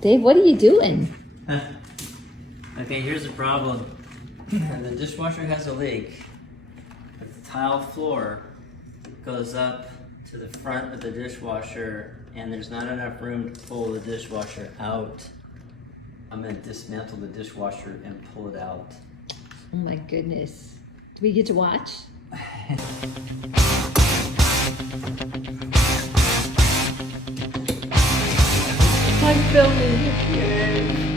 Dave, what are you doing? Okay, here's the problem. The dishwasher has a leak. The tile floor goes up to the front of the dishwasher and there's not enough room to pull the dishwasher out. I'm gonna dismantle the dishwasher and pull it out. Oh my goodness. Do we get to watch? I'm filming. Yay!